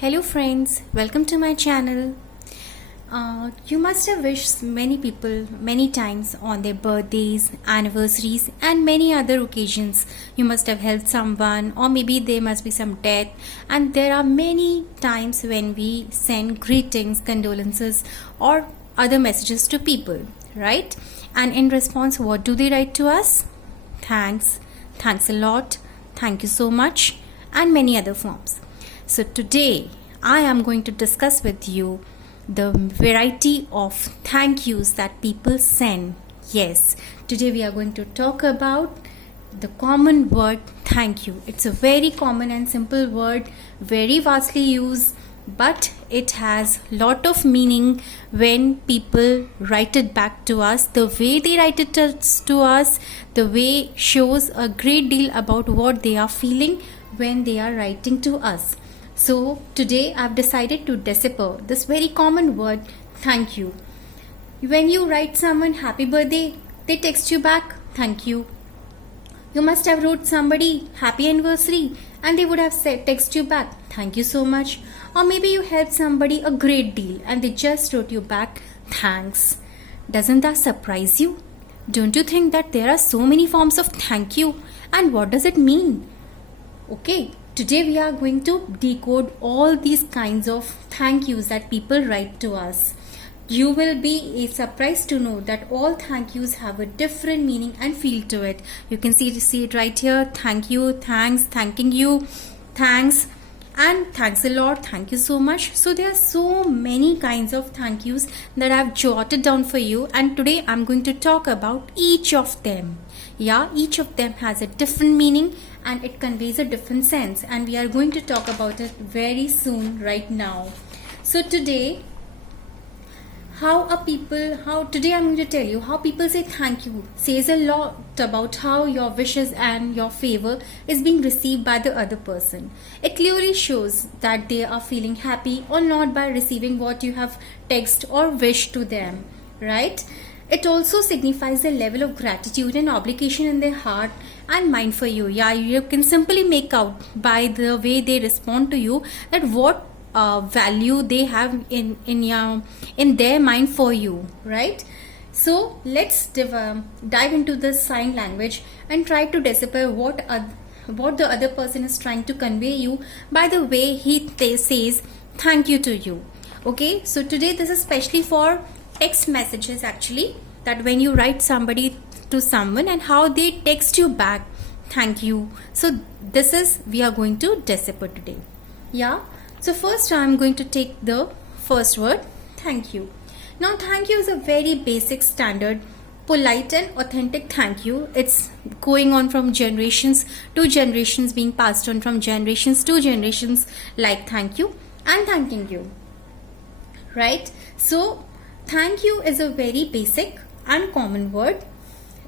Hello friends, welcome to my channel. You must have wished many people many times on their birthdays, anniversaries and many other occasions. You must have helped someone, or maybe there must be some death, and there are many times when we send greetings, condolences or other messages to people, right? And in response, what do they write to us? Thanks a lot, thank you so much, and many other forms. So today I am going to discuss with you the variety of thank yous that people send. Yes, today we are going to talk about the common word thank you. It's a very common and simple word, very vastly used, but it has lot of meaning when people write it back to us. The way they write it to us, the way shows a great deal about what they are feeling when they are writing to us. So today I've decided to decipher this very common word thank you. When you write someone happy birthday, they text you back thank you. You must have wrote somebody happy anniversary and they would have said text you back thank you so much. Or maybe you helped somebody a great deal and they just wrote you back thanks. Doesn't that surprise you? Don't you think that there are so many forms of thank you, and what does it mean? Okay, today we are going to decode all these kinds of thank yous that people write to us. You will be surprised to know that all thank yous have a different meaning and feel to it. You can see it right here. Thank you, thanks, thanking you, thanks, and thanks a lot, thank you so much. So there are so many kinds of thank yous that I've jotted down for you, and today I'm going to talk about each of them. Yeah, each of them has a different meaning and it conveys a different sense, and we are going to talk about it very soon right now. So today today I'm going to tell you how people say thank you says a lot about how your wishes and your favor is being received by the other person. It clearly shows that they are feeling happy or not by receiving what you have texted or wished to them, right? It also signifies a level of gratitude and obligation in their heart and mind for you. Yeah, you can simply make out by the way they respond to you that what value they have in their mind for you, right? So let's dive into the sign language and try to decipher what the other person is trying to convey you by the way he says thank you to you. Okay, so today this is especially for text messages actually, that when you write somebody to someone and how they text you back thank you. So this is we are going to decipher today. Yeah, so first I'm going to take the first word thank you. Now thank you is a very basic, standard, polite and authentic thank you. It's going on from generations to generations, being passed on from generations to generations, like thank you and thanking you, right? So thank you is a very basic and common word.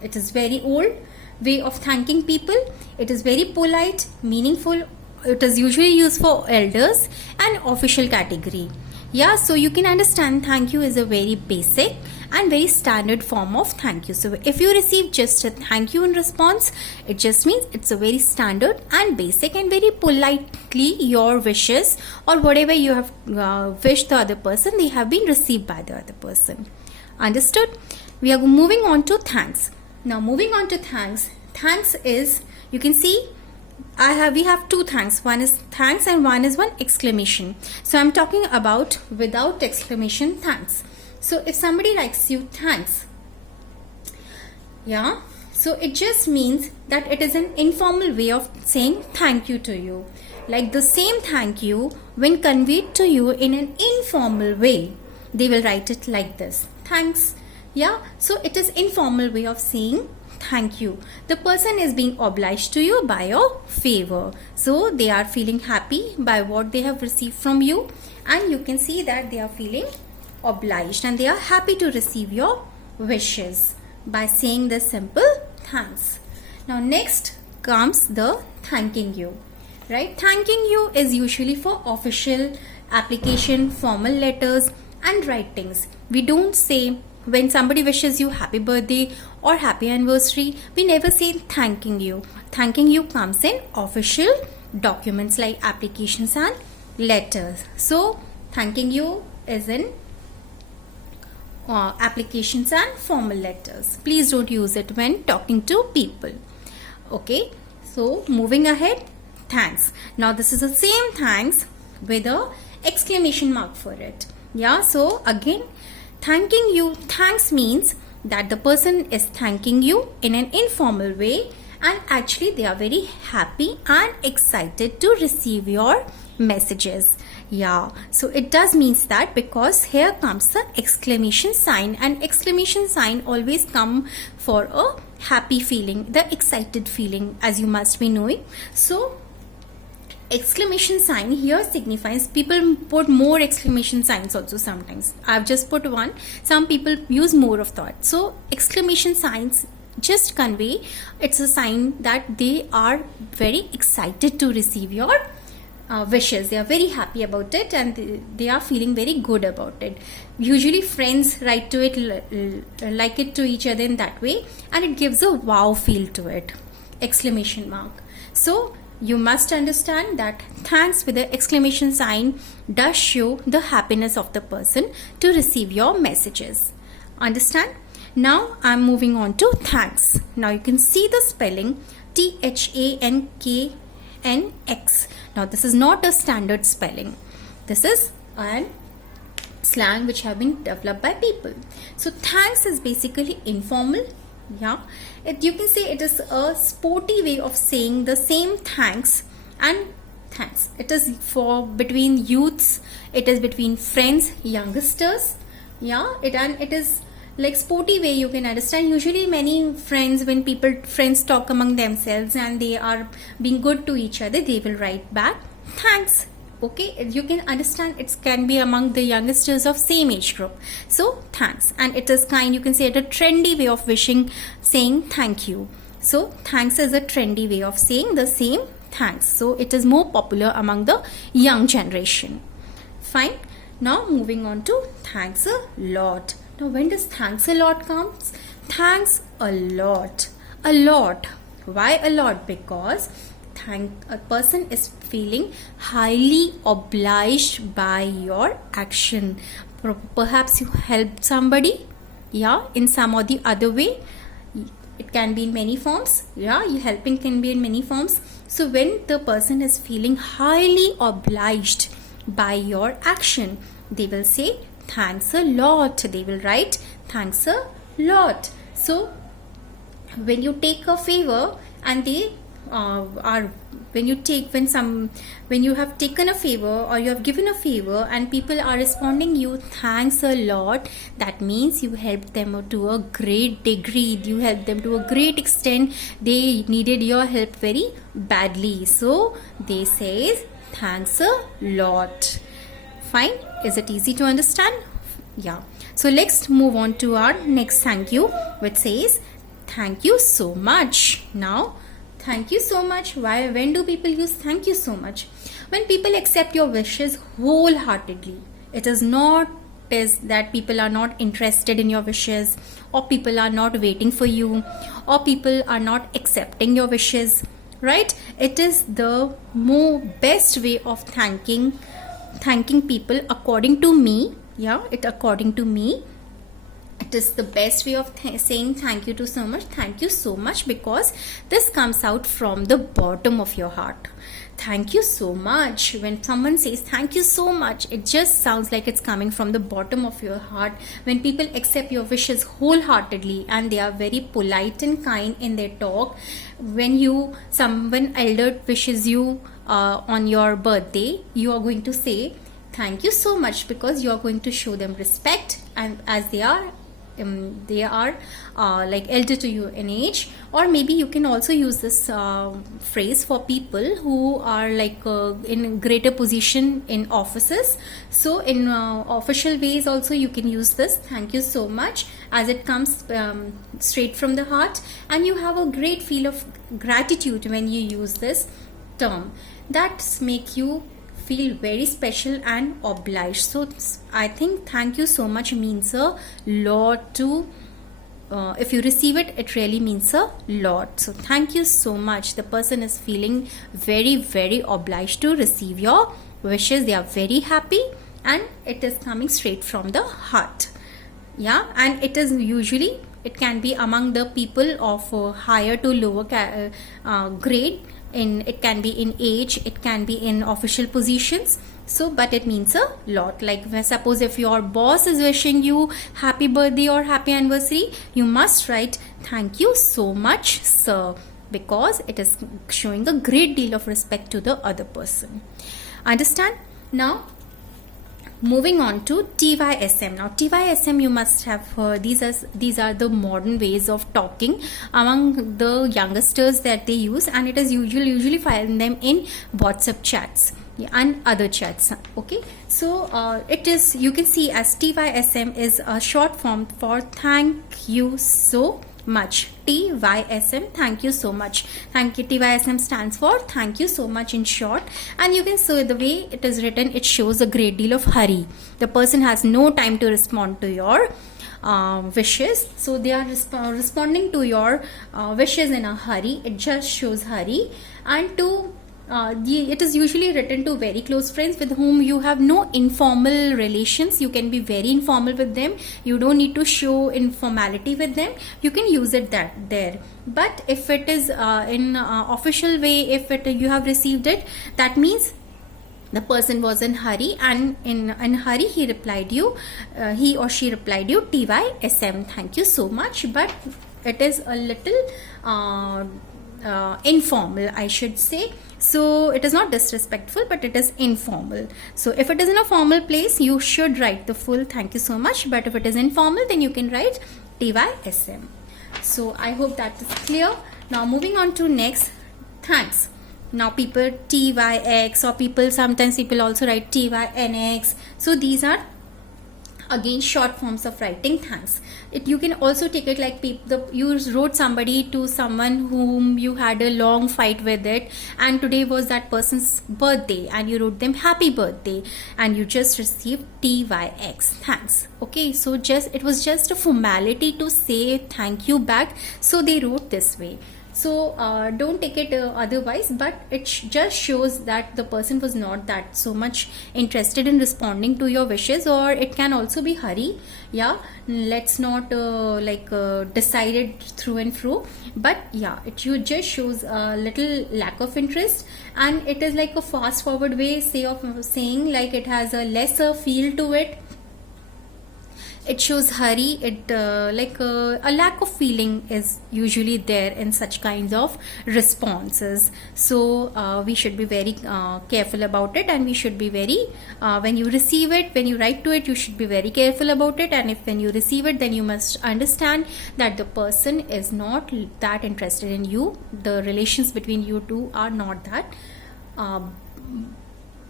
It is very old way of thanking people. It is very polite, meaningful. It is usually used for elders and official category. Yeah, so you can understand thank you is a very basic and very standard form of thank you. So if you receive just a thank you in response, it just means it's a very standard and basic and very politely your wishes or whatever you have wished the other person, they have been received by the other person. Understood? We are moving on to thanks. Now moving on to thanks. Thanks is, you can see we have two thanks. One is thanks and one is one exclamation. So I'm talking about without exclamation thanks. So if somebody writes you thanks, yeah, so it just means that it is an informal way of saying thank you to you. Like the same thank you, when conveyed to you in an informal way, they will write it like this, thanks. Yeah, so it is informal way of saying thank you. The person is being obliged to you by your favor. So they are feeling happy by what they have received from you, and you can see that they are feeling obliged and they are happy to receive your wishes by saying the simple thanks. Now next comes the thanking you, right? Thanking you is usually for official application, formal letters and writings. We don't say when somebody wishes you happy birthday or happy anniversary, we never say thanking you. Thanking you comes in official documents like applications and letters. So thanking you is in applications and formal letters. Please don't use it when talking to people. Okay, so moving ahead, thanks. Now this is the same thanks with a exclamation mark for it. Yeah, so again, thanking you, thanks means that the person is thanking you in an informal way, and actually they are very happy and excited to receive your messages. Yeah, so it does means that, because here comes the exclamation sign, and exclamation sign always come for a happy feeling, the excited feeling, as you must be knowing. So exclamation sign here signifies, people put more exclamation signs also sometimes. I've just put one, some people use more of that. So exclamation signs just convey, it's a sign that they are very excited to receive your wishes. They are very happy about it, and they are feeling very good about it. Usually friends write to it, like it to each other in that way, and it gives a wow feel to it. Exclamation mark. So you must understand that thanks with the exclamation sign does show the happiness of the person to receive your messages. Understand? Now I'm moving on to thanks. Now you can see the spelling THANKNX. Now this is not a standard spelling. This is an slang which have been developed by people. So thanks is basically informal. Yeah, you can say it is a sporty way of saying the same thanks and thanks. It is for between youths, it is between friends, youngsters. Yeah, it is like sporty way, you can understand. Usually many friends, when friends talk among themselves and they are being good to each other, they will write back thanks. Okay, you can understand it can be among the youngsters of same age group. So thanks, and it is kind, you can say it a trendy way of wishing, saying thank you. So thanks is a trendy way of saying the same thanks. So it is more popular among the young generation. Fine. Now moving on to thanks a lot. Now when does thanks a lot comes? Thanks a lot. A lot. Why a lot? Because a person is feeling highly obliged by your action. Perhaps you helped somebody, yeah, in some or the other way. It can be in many forms. Yeah, you helping can be in many forms. So when the person is feeling highly obliged by your action, they will say thanks a lot. They will write thanks a lot. So when you take a favor and they when you have taken a favor or you have given a favor and people are responding you thanks a lot, that means you helped them to a great degree, you helped them to a great extent, they needed your help very badly, so they say thanks a lot. Fine. Is it easy to understand? Yeah. So let's move on to our next thank you, which says thank you so much. Now thank you so much. Why? When do people use thank you so much? When people accept your wishes wholeheartedly. It is not that people are not interested in your wishes, or people are not waiting for you, or people are not accepting your wishes, right? It is the best way of thanking people, according to me. Yeah, according to me, it is the best way of saying thank you to so much. Thank you so much, because this comes out from the bottom of your heart. Thank you so much. When someone says thank you so much, it just sounds like it's coming from the bottom of your heart. When people accept your wishes wholeheartedly and they are very polite and kind in their talk, when someone elder wishes you on your birthday, you are going to say thank you so much, because you are going to show them respect, and as they are like elder to you in age. Or maybe you can also use this phrase for people who are like in greater position in offices. So in official ways also you can use this thank you so much, as it comes straight from the heart, and you have a great feel of gratitude when you use this term. That make you feel very special and obliged. So I think thank you so much means a lot to if you receive it, it really means a lot. So thank you so much. The person is feeling very, very obliged to receive your wishes, they are very happy, and it is coming straight from the heart. Yeah, and it is usually, it can be among the people of higher to lower grade, in it can be in age, it can be in official positions. So but it means a lot. Like suppose if your boss is wishing you happy birthday or happy anniversary, you must write thank you so much sir, because it is showing a great deal of respect to the other person. Understand? Now moving on to TYSM. Now TYSM, you must have heard, these are the modern ways of talking among the youngsters that they use, and it is usually find them in WhatsApp chats and other chats. Okay, so it is, you can see as TYSM is a short form for thank you so much. TYSM, thank you so much. Thank you. TYSM stands for thank you so much in short, and you can see the way it is written, it shows a great deal of hurry. The person has no time to respond to your wishes, so they are responding to your wishes in a hurry. It just shows hurry. And to it is usually written to very close friends with whom you have no informal relations. You can be very informal with them, you don't need to show informality with them, you can use it there. But if it is in official way, if you have received it, that means the person was in hurry, and in hurry he replied you, he or she replied you TYSM, thank you so much. But it is a little informal, I should say. So it is not disrespectful, but it is informal. So if it is in a formal place, you should write the full thank you so much, but if it is informal, then you can write TYSM. So I hope that is clear. Now moving on to next, thanks. Now people TYX, or sometimes people also write TYNX. So these are again short forms of writing thanks. You can also take it like you wrote somebody to someone whom you had a long fight with it, and today was that person's birthday, and you wrote them happy birthday, and you just received TYX, thanks. Okay, so it was just a formality to say thank you back, so they wrote this way. So don't take it otherwise, but it just shows that the person was not that so much interested in responding to your wishes, or it can also be hurry. Yeah, let's not decide it through and through, but yeah, it just shows a little lack of interest, and it is like a fast forward way of saying, like it has a lesser feel to it. It shows hurry, it a lack of feeling is usually there in such kinds of responses. So we should be very careful about it, and we should be very when you receive it, when you write to it, you should be very careful about it. And if when you receive it, then you must understand that the person is not that interested in you, the relations between you two are not that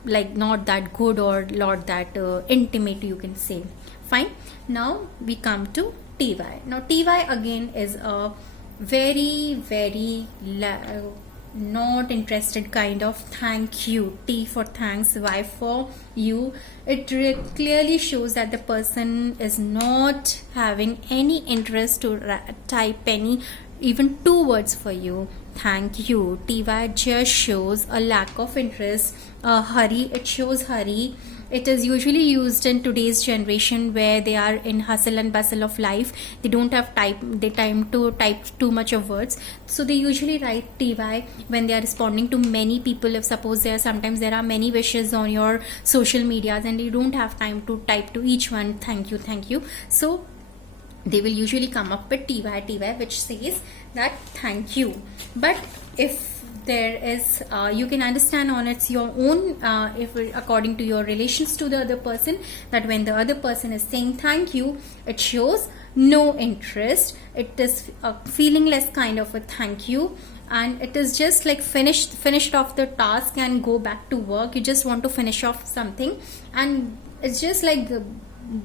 not that good, or not that intimate, you can say. Fine. Now we come to TY. Now TY again is a very not interested kind of thank you. T for thanks, Y for you. It clearly shows that the person is not having any interest to type any even 2 words for you. Thank you. TY just shows a lack of interest. Hurry, it shows hurry. It is usually used in today's generation where they are in hustle and bustle of life. They don't have time to type too much of words. So they usually write TY when they are responding to many people. If suppose sometimes there are many wishes on your social medias and you don't have time to type to each one thank you. So they will usually come up with TY which says that thank you. But if there is you can understand on its your own if according to your relations to the other person, that when the other person is saying thank you, it shows no interest. It is a feelingless kind of a thank you, and it is just like finished off the task and go back to work. You just want to finish off something, and it's just like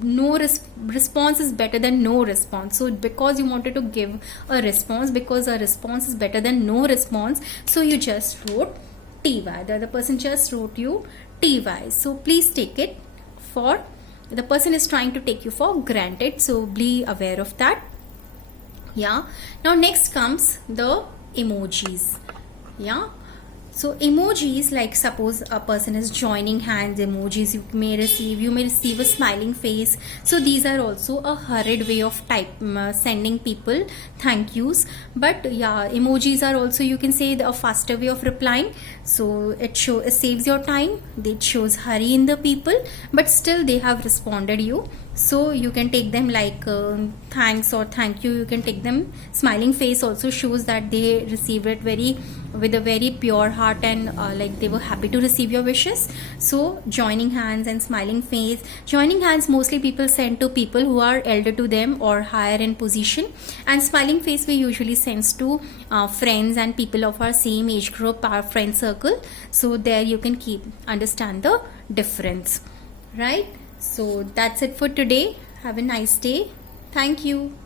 no response is better than no response. So because you wanted to give a response, because a response is better than no response, so you just wrote TY. The other person just wrote you TY. So please take it for, the person is trying to take you for granted, so be aware of that. Yeah. Now next comes the emojis. Yeah. So emojis, like suppose a person is joining hands emojis, you may receive a smiling face. So these are also a hurried way of sending people thank yous. But yeah, emojis are also, you can say, a faster way of replying. So it saves your time, it shows hurry in the people, but still they have responded you. So you can take them like thanks or thank you can take them. Smiling face also shows that they received it with a very pure heart, and like they were happy to receive your wishes. So joining hands and smiling face. Joining hands mostly people send to people who are elder to them or higher in position, and smiling face we usually sends to friends and people of our same age group, our friend circle. So there you can understand the difference, right? So that's it for today. Have a nice day. Thank you.